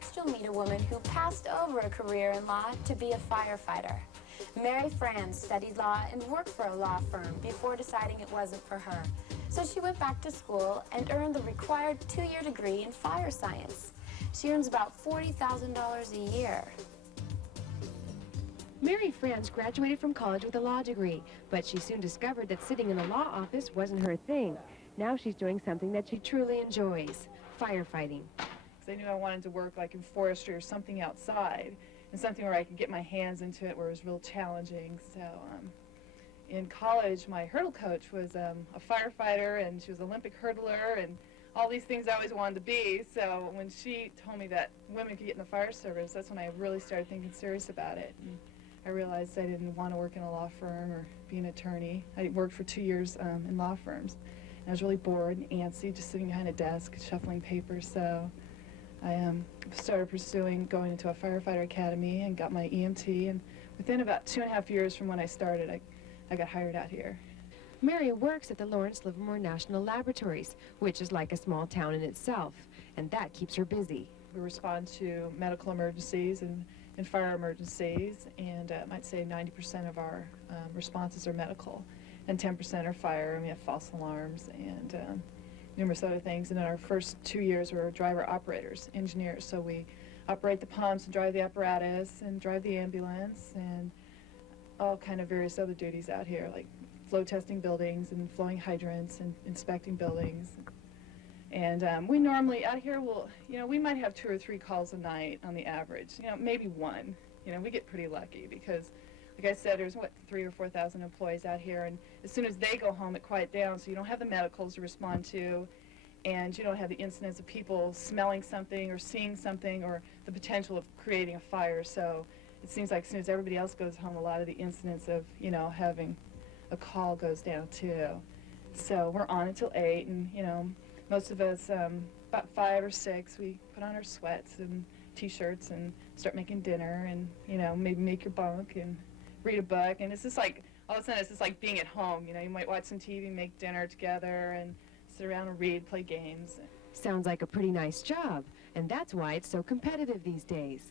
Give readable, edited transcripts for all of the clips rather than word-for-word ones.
Next, you'll meet a woman who passed over a career in law to be a firefighter. Mary Franz studied law and worked for a law firm before deciding it wasn't for her. So she went back to school and earned the required 2-year degree in fire science. She earns about $40,000 a year. Mary Franz graduated from college with a law degree, but she soon discovered that sitting in a law office wasn't her thing. Now she's doing something that she truly enjoys, firefighting. I knew I wanted to work like in forestry or something outside, and something where I could get my hands into it where it was real challenging. So in college, my hurdle coach was a firefighter, and she was an Olympic hurdler, and all these things I always wanted to be. So when she told me that women could get in the fire service, that's when I really started thinking serious about it. And I realized I didn't want to work in a law firm or be an attorney. I worked for 2 years in law firms, and I was really bored and antsy, just sitting behind a desk, shuffling papers. So I started pursuing going into a firefighter academy and got my EMT, and within about 2.5 years from when I started, I got hired out here. Mary works at the Lawrence Livermore National Laboratories, which is like a small town in itself, and that keeps her busy. We respond to medical emergencies and fire emergencies, and I might say 90% of our responses are medical, and 10% are fire, and we have false alarms and numerous other things. And in our first 2 years, we were driver operators, engineers, so we operate the pumps and drive the apparatus and drive the ambulance and all kind of various other duties out here, like flow testing buildings and flowing hydrants and inspecting buildings. And we normally out here we might have 2 or 3 calls a night on the average, maybe 1. We get pretty lucky because, like I said, there's 3,000 or 4,000 employees out here, and as soon as they go home, it quiets down, so you don't have the medicals to respond to, and you don't have the incidents of people smelling something or seeing something or the potential of creating a fire. So it seems like as soon as everybody else goes home, a lot of the incidents of having a call goes down too. So we're on until 8, and most of us, about 5 or 6, we put on our sweats and T-shirts and start making dinner and, maybe make your bunk and read a book. And it's just like, all of a sudden, it's just like being at home. You might watch some TV, make dinner together, and sit around and read, play games. Sounds like a pretty nice job, and that's why it's so competitive these days.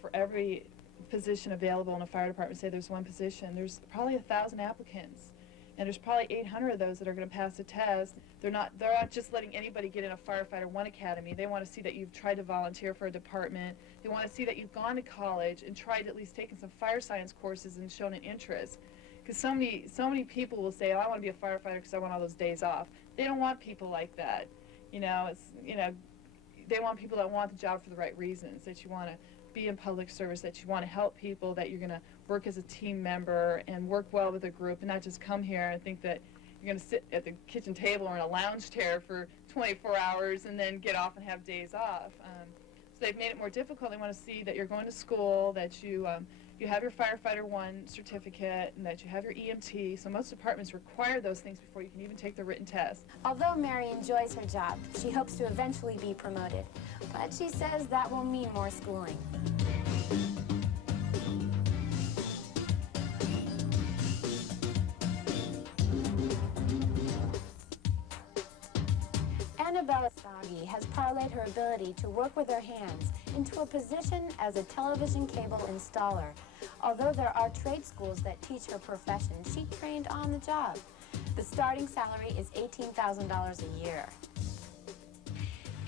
For every position available in a fire department, say there's 1 position, there's probably 1,000 applicants. And there's probably 800 of those that are going to pass the test. They're not just letting anybody get in a Firefighter 1 academy. They want to see that you've tried to volunteer for a department. They want to see that you've gone to college and tried at least taking some fire science courses and shown an interest. Because so many people will say, oh, I want to be a firefighter because I want all those days off. They don't want people like that. They want people that want the job for the right reasons, that you want to be in public service, that you want to help people, that you're going to work as a team member and work well with a group and not just come here and think that you're going to sit at the kitchen table or in a lounge chair for 24 hours and then get off and have days off. So they've made it more difficult. They want to see that you're going to school, that you have your Firefighter 1 certificate, and that you have your EMT. So most departments require those things before you can even take the written test. Although Mary enjoys her job, she hopes to eventually be promoted. But she says that will mean more schooling. Belaustegui has parlayed her ability to work with her hands into a position as a television cable installer. Although there are trade schools that teach her profession, she trained on the job. The starting salary is $18,000 a year.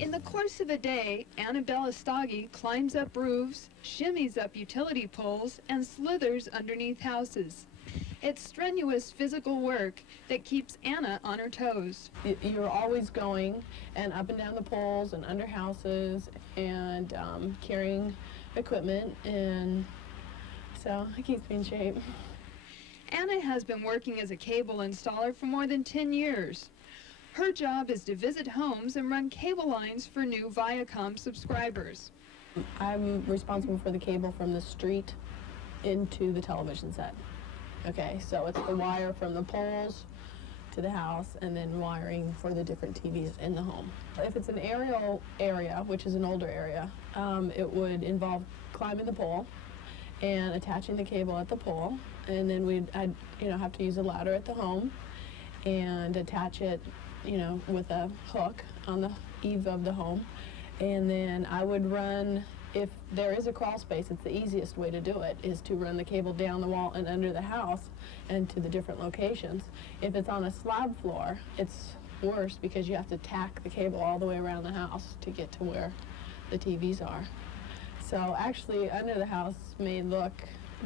In the course of a day, Belaustegui climbs up roofs, shimmies up utility poles, and slithers underneath houses. It's strenuous physical work that keeps Anna on her toes. You're always going and up and down the poles and under houses and carrying equipment, and so it keeps me in shape. Anna has been working as a cable installer for more than 10 years. Her job is to visit homes and run cable lines for new Viacom subscribers. I'm responsible for the cable from the street into the television set. Okay, so it's the wire from the poles to the house and then wiring for the different TVs in the home. If it's an aerial area, which is an older area, it would involve climbing the pole and attaching the cable at the pole, and then I'd have to use a ladder at the home and attach it, with a hook on the eave of the home, And then I would run, if there is a crawl space, it's the easiest way to do it, is to run the cable down the wall and under the house and to the different locations. If it's on a slab floor, it's worse because you have to tack the cable all the way around the house to get to where the TVs are. So actually, under the house may look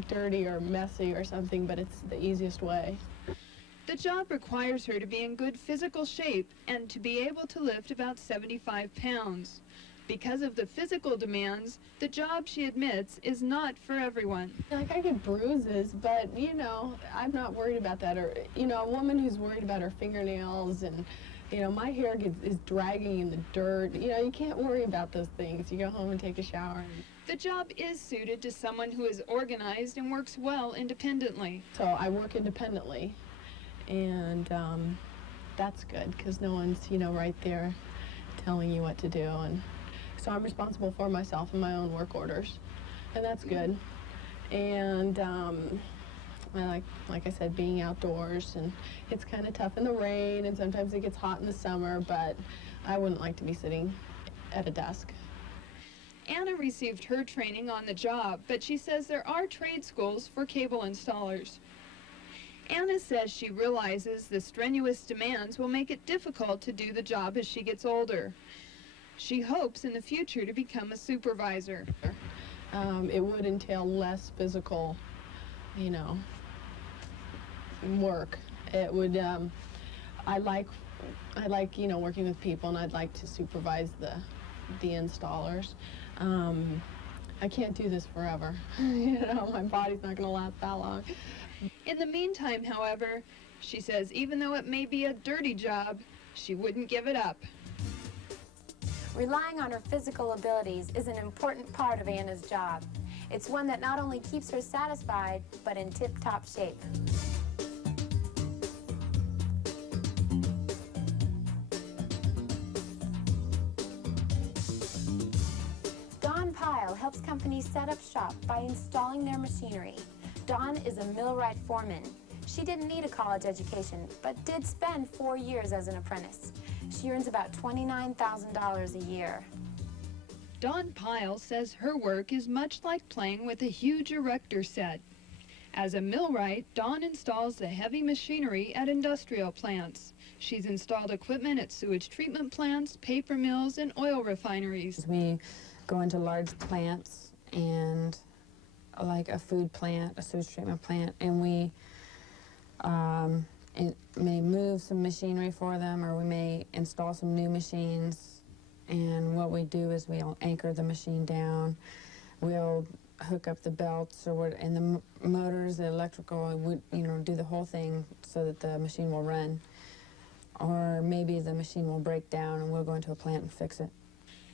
dirty or messy or something, but it's the easiest way. The job requires her to be in good physical shape and to be able to lift about 75 pounds. Because of the physical demands, the job, she admits, is not for everyone. Like, I get bruises, but, you know, I'm not worried about that. Or, you know, a woman who's worried about her fingernails and, you know, my hair is dragging in the dirt. You know, you can't worry about those things. You go home and take a shower. The job is suited to someone who is organized and works well independently. So I work independently, and that's good because no one's, you know, right there telling you what to do. And so I'm responsible for myself and my own work orders, and that's good. And I like I said, being outdoors, and it's kind of tough in the rain, and sometimes it gets hot in the summer, but I wouldn't like to be sitting at a desk. Anna received her training on the job, but she says there are trade schools for cable installers. Anna says she realizes the strenuous demands will make it difficult to do the job as she gets older. She hopes in the future to become a supervisor. It would entail less physical, you know, work. It would, I like, you know, working with people, and I'd like to supervise the installers. I can't do this forever. You know, my body's not going to last that long. In the meantime, however, she says even though it may be a dirty job, she wouldn't give it up. Relying on her physical abilities is an important part of Anna's job. It's one that not only keeps her satisfied, but in tip-top shape. Dawn Pyle helps companies set up shop by installing their machinery. Dawn is a Millwright foreman. She didn't need a college education, but did spend 4 years as an apprentice. She earns about $29,000 a year. Dawn Pyle says her work is much like playing with a huge erector set. As a millwright, Dawn installs the heavy machinery at industrial plants. She's installed equipment at sewage treatment plants, paper mills, and oil refineries. We go into large plants, and like a food plant, a sewage treatment plant, and we may move some machinery for them, or we may install some new machines. And what we do is we'll anchor the machine down, we'll hook up the belts and the motors, the electrical, we, you know, do the whole thing so that the machine will run. Or maybe the machine will break down and we'll go into a plant and fix it.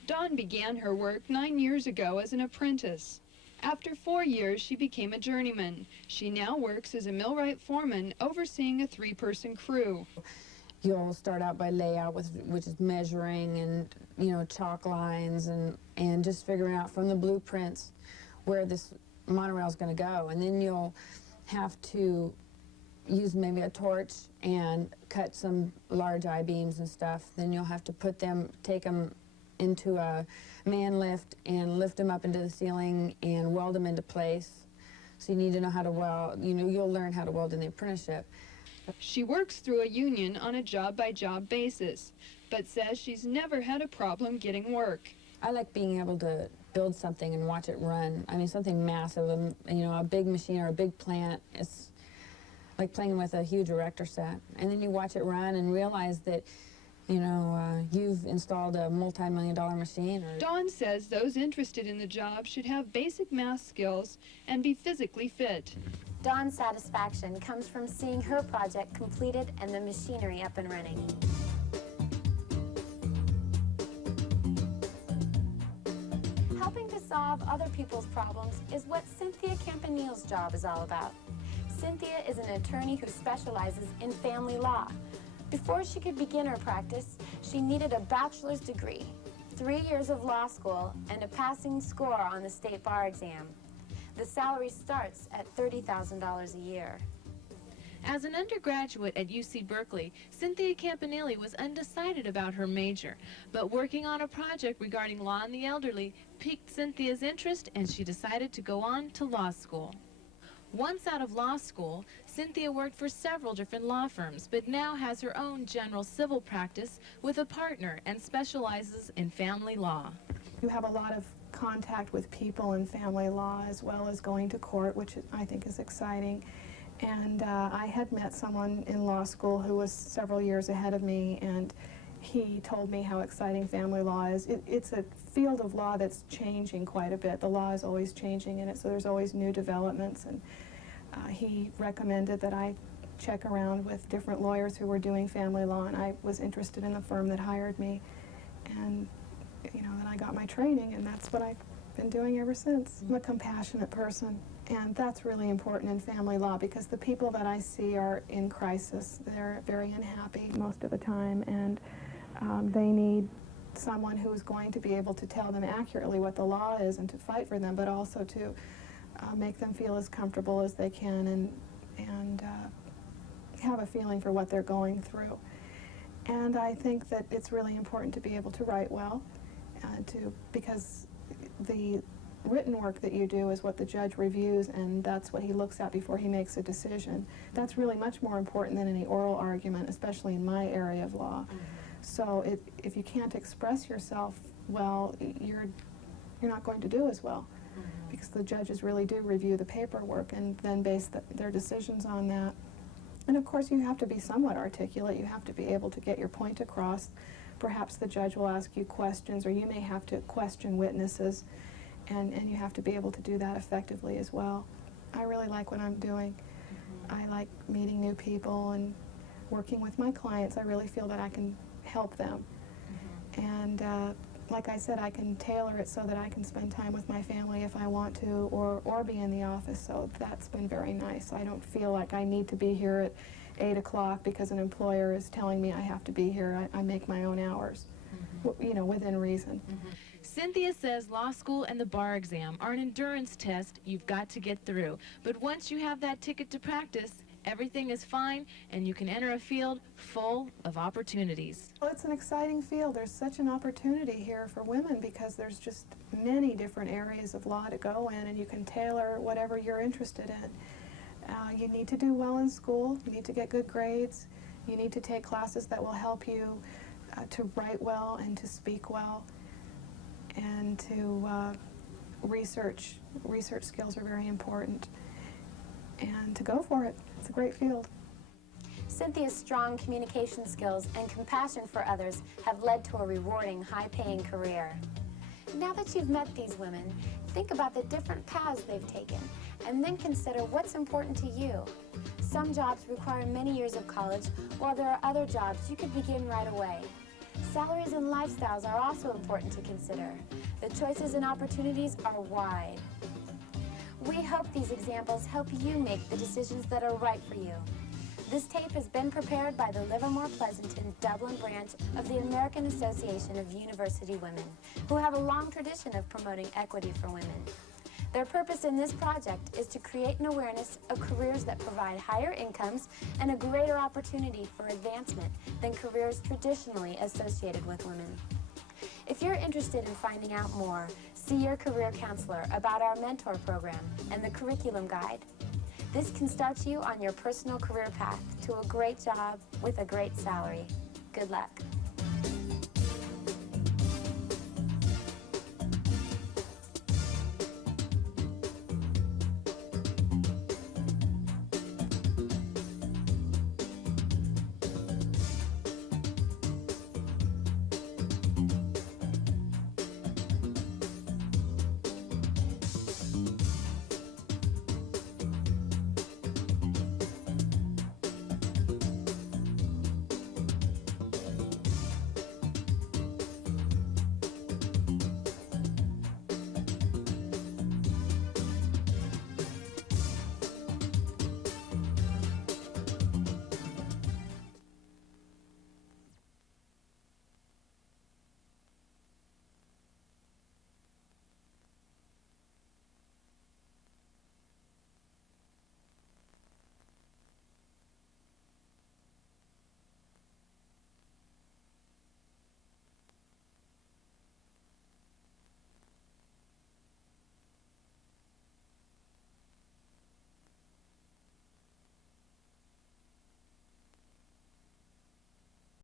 Dawn began her work 9 years ago as an apprentice. After 4 years, she became a journeyman. She now works as a millwright foreman, overseeing a 3-person crew. You'll start out by layout, which is measuring and, you know, chalk lines and just figuring out from the blueprints where this monorail is going to go. And then you'll have to use maybe a torch and cut some large I-beams and stuff. Then you'll have to take them into a man lift and lift them up into the ceiling and weld them into place. So you need to know how to weld. You know, you'll learn how to weld in the apprenticeship. She works through a union on a job-by-job basis, but says she's never had a problem getting work. I like being able to build something and watch it run. I mean, something massive, you know, a big machine or a big plant. It's like playing with a huge erector set. And then you watch it run and realize that, you know, you've installed a multi-million-dollar machine. Dawn says those interested in the job should have basic math skills and be physically fit. Dawn's satisfaction comes from seeing her project completed and the machinery up and running. Helping to solve other people's problems is what Cynthia Campanile's job is all about. Cynthia is an attorney who specializes in family law. Before she could begin her practice, she needed a bachelor's degree, 3 years of law school, and a passing score on the state bar exam. The salary starts at $30,000 a year. As an undergraduate at UC Berkeley, Cynthia Campanile was undecided about her major, but working on a project regarding law and the elderly piqued Cynthia's interest, and she decided to go on to law school. Once out of law school, Cynthia worked for several different law firms, but now has her own general civil practice with a partner and specializes in family law. You have a lot of contact with people in family law as well as going to court, which I think is exciting. And I had met someone in law school who was several years ahead of me, and he told me how exciting family law is. It's a field of law that's changing quite a bit. The law is always changing in it, so there's always new developments. And he recommended that I check around with different lawyers who were doing family law, and I was interested in the firm that hired me. And, you know, then I got my training, and that's what I've been doing ever since. I'm a compassionate person. And that's really important in family law because the people that I see are in crisis. They're very unhappy most of the time, and they need someone who's going to be able to tell them accurately what the law is and to fight for them, but also to make them feel as comfortable as they can and have a feeling for what they're going through. And I think that it's really important to be able to write well, because the written work that you do is what the judge reviews, and that's what he looks at before he makes a decision. That's really much more important than any oral argument, especially in my area of law. So if you can't express yourself well, you're not going to do as well, because the judges really do review the paperwork and then base their decisions on that. And of course you have to be somewhat articulate. You have to be able to get your point across. Perhaps the judge will ask you questions, or you may have to question witnesses. And you have to be able to do that effectively as well. I really like what I'm doing. I like meeting new people and working with my clients. I really feel that I can help them. And like I said, I can tailor it so that I can spend time with my family if I want to, or be in the office. So that's been very nice. I don't feel like I need to be here at 8 o'clock because an employer is telling me I have to be here. I make my own hours, you know, within reason. Cynthia says law school and the bar exam are an endurance test you've got to get through. But once you have that ticket to practice, everything is fine, and you can enter a field full of opportunities. Well, it's an exciting field. There's such an opportunity here for women because there's just many different areas of law to go in, and you can tailor whatever you're interested in. You need to do well in school. You need to get good grades. You need to take classes that will help you to write well and to speak well, and to research. Research skills are very important. And to go for it. It's a great field. Cynthia's strong communication skills and compassion for others have led to a rewarding, high-paying career. Now that you've met these women, think about the different paths they've taken, and then consider what's important to you. Some jobs require many years of college, while there are other jobs you could begin right away. Salaries and lifestyles are also important to consider. The choices and opportunities are wide. We hope these examples help you make the decisions that are right for you. This tape has been prepared by the Livermore Pleasanton Dublin branch of the American Association of University Women, who have a long tradition of promoting equity for women. Their purpose in this project is to create an awareness of careers that provide higher incomes and a greater opportunity for advancement than careers traditionally associated with women. If you're interested in finding out more, see your career counselor about our mentor program and the curriculum guide. This can start you on your personal career path to a great job with a great salary. Good luck.